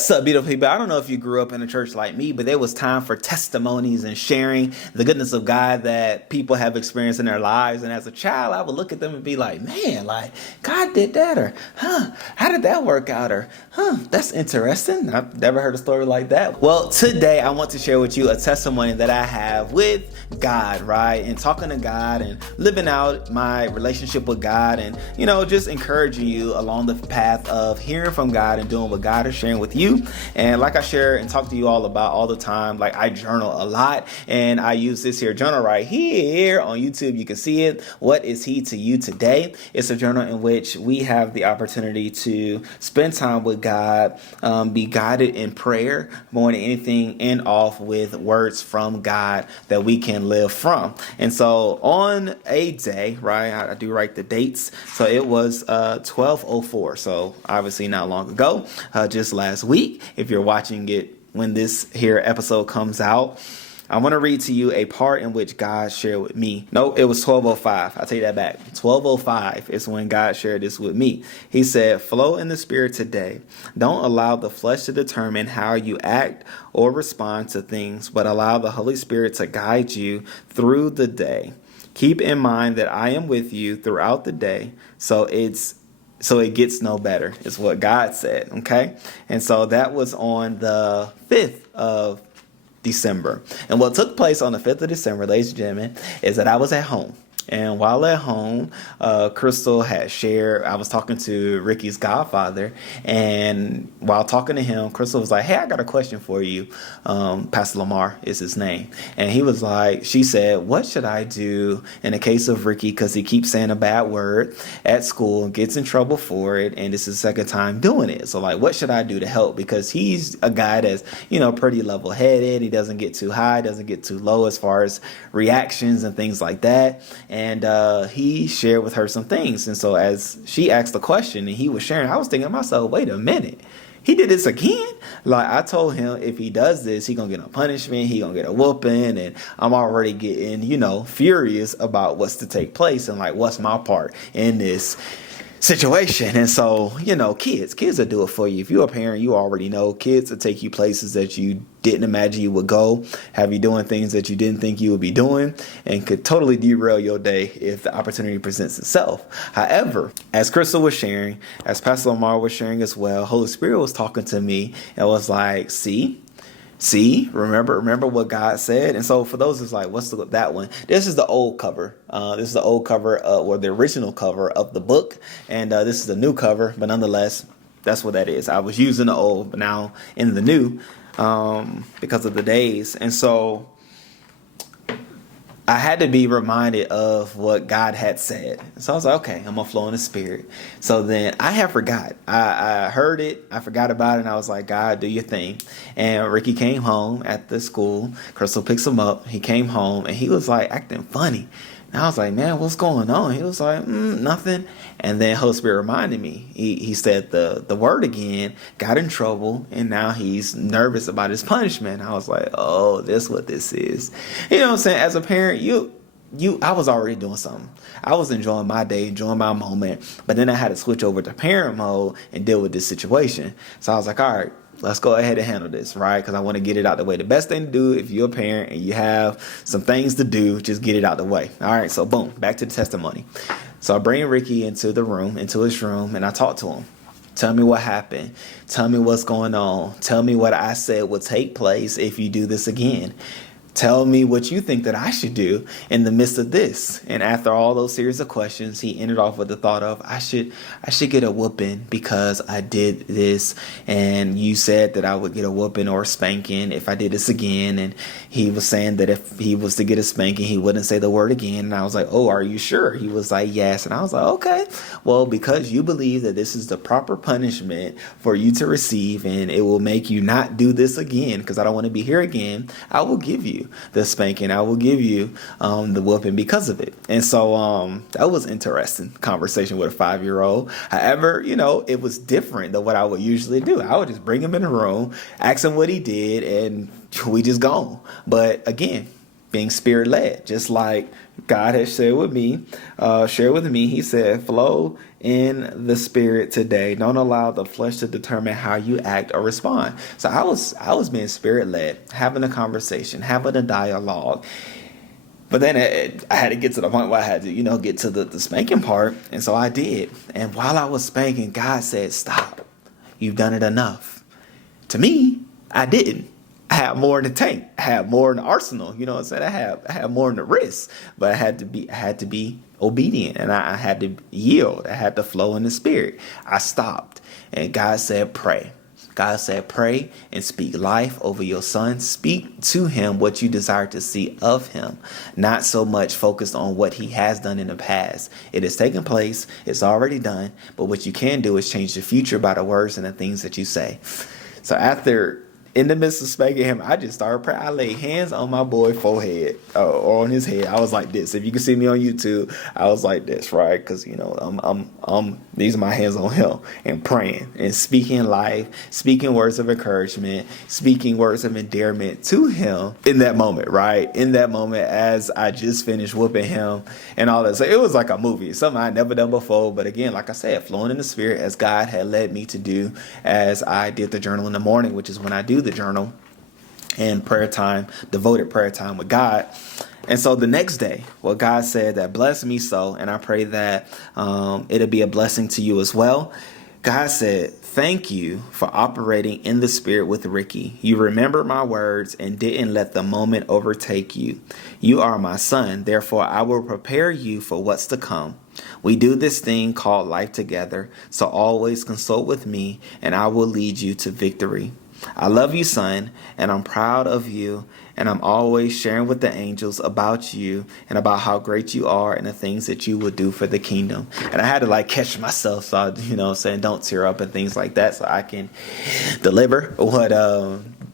What's up, beautiful people? I don't know if you grew up in a church like me, but there was time for testimonies and sharing the goodness of God that people have experienced in their lives. And as a child, I would look at them and be like, man, like God did that, or how did that work out? Or that's interesting. I've never heard a story like that. Well, today I want to share with you a testimony that I have with God, right? And talking to God and living out my relationship with God, and just encouraging you along the path of hearing from God and doing what God is sharing with you. And like I share and talk to you all about all the time, like I journal a lot, and I use this here journal right here on YouTube. You can see it. What is He to you today? It's a journal in which we have the opportunity to spend time with God, be guided in prayer, more than anything, end off with words from God that we can live from. And so on a day, right, I do write the dates. So it was 12:04. So obviously not long ago, just last week. If you're watching it when this here episode comes out, I want to read to you a part in which God shared with me. No, it was 12:05. I'll take that back. 12:05 is when God shared this with me. He said, flow in the Spirit today. Don't allow the flesh to determine how you act or respond to things, but allow the Holy Spirit to guide you through the day. Keep in mind that I am with you throughout the day, so it gets no better, is what God said, okay? And so that was on the 5th of December. And what took place on the 5th of December, ladies and gentlemen, is that I was at home. And while at home, Crystal had shared, I was talking to Rickey's godfather, and while talking to him, Crystal was like, hey, I got a question for you. Pastor Lamar is his name. And he was like, she said, what should I do in the case of Rickey? Because he keeps saying a bad word at school and gets in trouble for it. And this is the second time doing it. So like, what should I do to help? Because he's a guy that's, pretty level headed. He doesn't get too high, doesn't get too low as far as reactions and things like that. And he shared with her some things. And so as she asked the question and he was sharing, I was thinking to myself, wait a minute. He did this again? Like, I told him if he does this, he gonna get a punishment. He gonna get a whooping. And I'm already getting, furious about what's to take place and like, what's my part in this situation. And so, kids will do it for you. If you're a parent, you already know kids will take you places that you didn't imagine you would go, have you doing things that you didn't think you would be doing, and could totally derail your day if the opportunity presents itself. However, as Crystal was sharing, as Pastor Lamar was sharing as well, Holy Spirit was talking to me and was like, See, remember what God said. And so for those who's like, what's that one? This is the old cover. This is the old cover, or the original cover of the book. And this is the new cover. But nonetheless, that's what that is. I was using the old, but now in the new, because of the days. And so I had to be reminded of what God had said. So I was like, okay, I'm going to flow in the Spirit. So then I had forgot. I heard it. I forgot about it. And I was like, God, do your thing. And Rickey came home at the school. Crystal picks him up. He came home and he was like acting funny. And I was like, man, what's going on? He was like, nothing. And then Holy Spirit reminded me. He said the word again, got in trouble, and now he's nervous about his punishment. I was like, oh, this what this is. You know what I'm saying? As a parent, I was already doing something. I was enjoying my day, enjoying my moment. But then I had to switch over to parent mode and deal with this situation. So I was like, all right, let's go ahead and handle this, right? Because I want to get it out the way. The best thing to do if you're a parent and you have some things to do, just get it out the way. All right, so boom, back to the testimony. So I bring Rickey into his room, and I talk to him. Tell me what happened. Tell me what's going on. Tell me what I said will take place if you do this again. Tell me what you think that I should do in the midst of this. And after all those series of questions, he ended off with the thought of, I should get a whooping because I did this. And you said that I would get a whooping or a spanking if I did this again. And he was saying that if he was to get a spanking, he wouldn't say the word again. And I was like, oh, are you sure? He was like, yes. And I was like, okay, well, because you believe that this is the proper punishment for you to receive and it will make you not do this again because I don't want to be here again, I will give you the spanking. I will give you the whooping because of it. And so that was interesting conversation with a 5-year-old. However, it was different than what I would usually do. I would just bring him in the room, ask him what he did, and we just gone. But again, being spirit led, just like God has shared with me. He said, flow in the spirit today. Don't allow the flesh to determine how you act or respond. So I was being spirit led, having a conversation, having a dialogue. But then I had to get to the point where I had to, get to the spanking part. And so I did. And while I was spanking, God said, stop. You've done it enough. To me, I didn't. I had more in the tank. I had more in the arsenal. You know what I'm saying? I had more in the wrist. But I had to be obedient, and I had to yield. I had to flow in the spirit. I stopped. And God said, pray. God said, pray and speak life over your son. Speak to him what you desire to see of him, not so much focused on what he has done in the past. It has taken place. It's already done. But what you can do is change the future by the words and the things that you say. So in the midst of spanking him, I just started praying. I laid hands on my boy's forehead, or on his head. I was like this. If you can see me on YouTube, I was like this, right? Because these are my hands on him, and praying and speaking life, speaking words of encouragement, speaking words of endearment to him in that moment, right? In that moment, as I just finished whooping him and all that. So it was like a movie, something I'd never done before. But again, like I said, flowing in the spirit as God had led me to do, as I did the journal in the morning, which is when I do the journal and prayer time, devoted prayer time with God. And so the next day, God said that bless me so, and I pray that it'll be a blessing to you as well. God said, thank you for operating in the spirit with Rickey. You remembered my words and didn't let the moment overtake you. You are my son, therefore I will prepare you for what's to come. We do this thing called life together, so always consult with me and I will lead you to victory. I love you, son, and I'm proud of you, and I'm always sharing with the angels about you and about how great you are and the things that you will do for the kingdom. And I had to catch myself, so saying don't tear up and things like that, so I can deliver what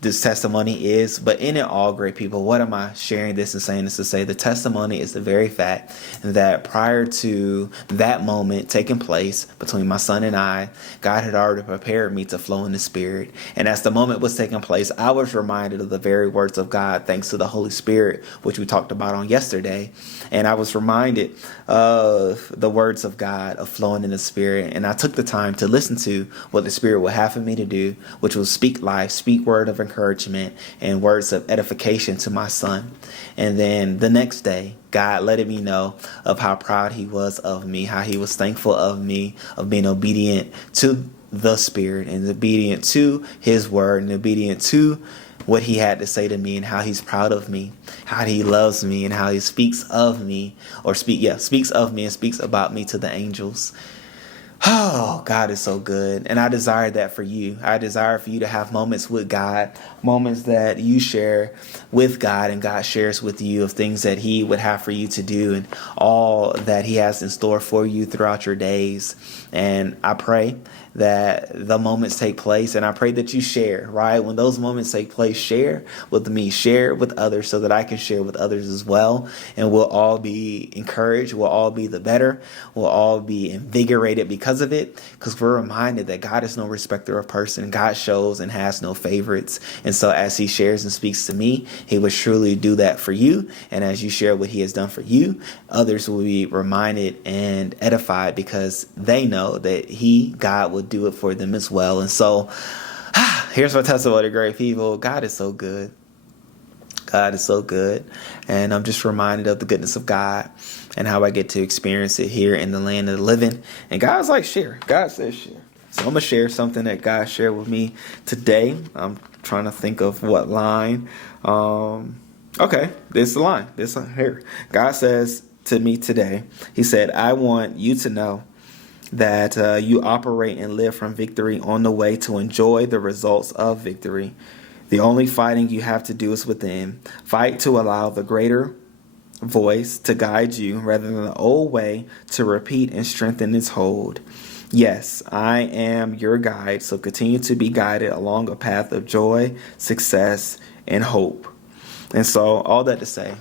this testimony is. But in it all, great people, what am I sharing this and saying this to say? The testimony is the very fact that prior to that moment taking place between my son and I, God had already prepared me to flow in the spirit. And as the moment was taking place, I was reminded of the very words of God, thanks to the Holy Spirit, which we talked about on yesterday. And I was reminded of the words of God, of flowing in the spirit. And I took the time to listen to what the Spirit would have for me to do, which was speak life, speak word of encouragement and words of edification to my son. And then the next day, God letting me know of how proud he was of me, how he was thankful of me, of being obedient to the Spirit and obedient to his word and obedient to what he had to say to me, and how he's proud of me, how he loves me, and how he speaks of me, speaks of me and speaks about me to the angels. Oh, God is so good. And I desire that for you. I desire for you to have moments with God, moments that you share with God and God shares with you of things that he would have for you to do and all that he has in store for you throughout your days. And I pray that the moments take place, and I pray that you share, right? When those moments take place, share with me, share with others so that I can share with others as well. And we'll all be encouraged. We'll all be the better. We'll all be invigorated because of it, because we're reminded that God is no respecter of person. God shows and has no favorites. And so as he shares and speaks to me, he will surely do that for you. And as you share what he has done for you, others will be reminded and edified because they know that God, will do it for them as well. And so here's my testimony, great people. God is so good. God is so good. And I'm just reminded of the goodness of God and how I get to experience it here in the land of the living. And God's like, share. God says share. So I'm going to share something that God shared with me today. I'm trying to think of what line. Okay, this is the line. This one here. God says to me today, he said, I want you to know that you operate and live from victory on the way to enjoy the results of victory. The only fighting you have to do is within. Fight to allow the greater voice to guide you rather than the old way to repeat and strengthen its hold. Yes, I am your guide, so continue to be guided along a path of joy, success, and hope. And so all that to say,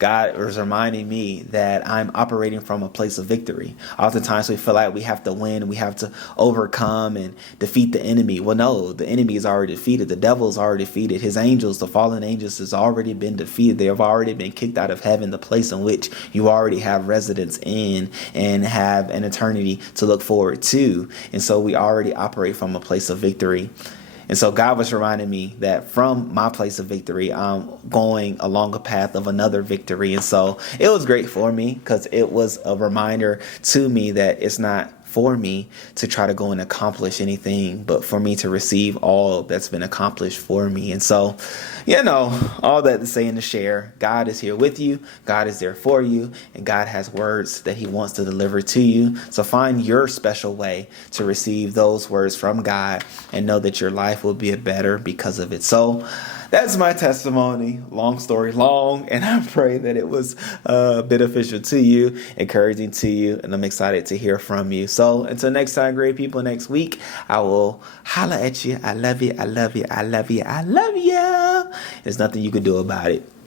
God was reminding me that I'm operating from a place of victory. Oftentimes we feel like we have to win, we have to overcome and defeat the enemy. Well, no, the enemy is already defeated. The devil is already defeated. His angels, the fallen angels, has already been defeated. They have already been kicked out of heaven, the place in which you already have residence in and have an eternity to look forward to. And so we already operate from a place of victory. And so God was reminding me that from my place of victory, I'm going along a path of another victory. And so it was great for me because it was a reminder to me that it's not for me to try to go and accomplish anything, but for me to receive all that's been accomplished for me. And so, all that to say and to share, God is here with you. God is there for you. And God has words that he wants to deliver to you. So find your special way to receive those words from God and know that your life will be better because of it. So that's my testimony. Long story long, and I pray that it was beneficial to you, encouraging to you, and I'm excited to hear from you. So until next time, great people, next week, I will holla at you. I love you. I love you. I love you. I love you. There's nothing you can do about it.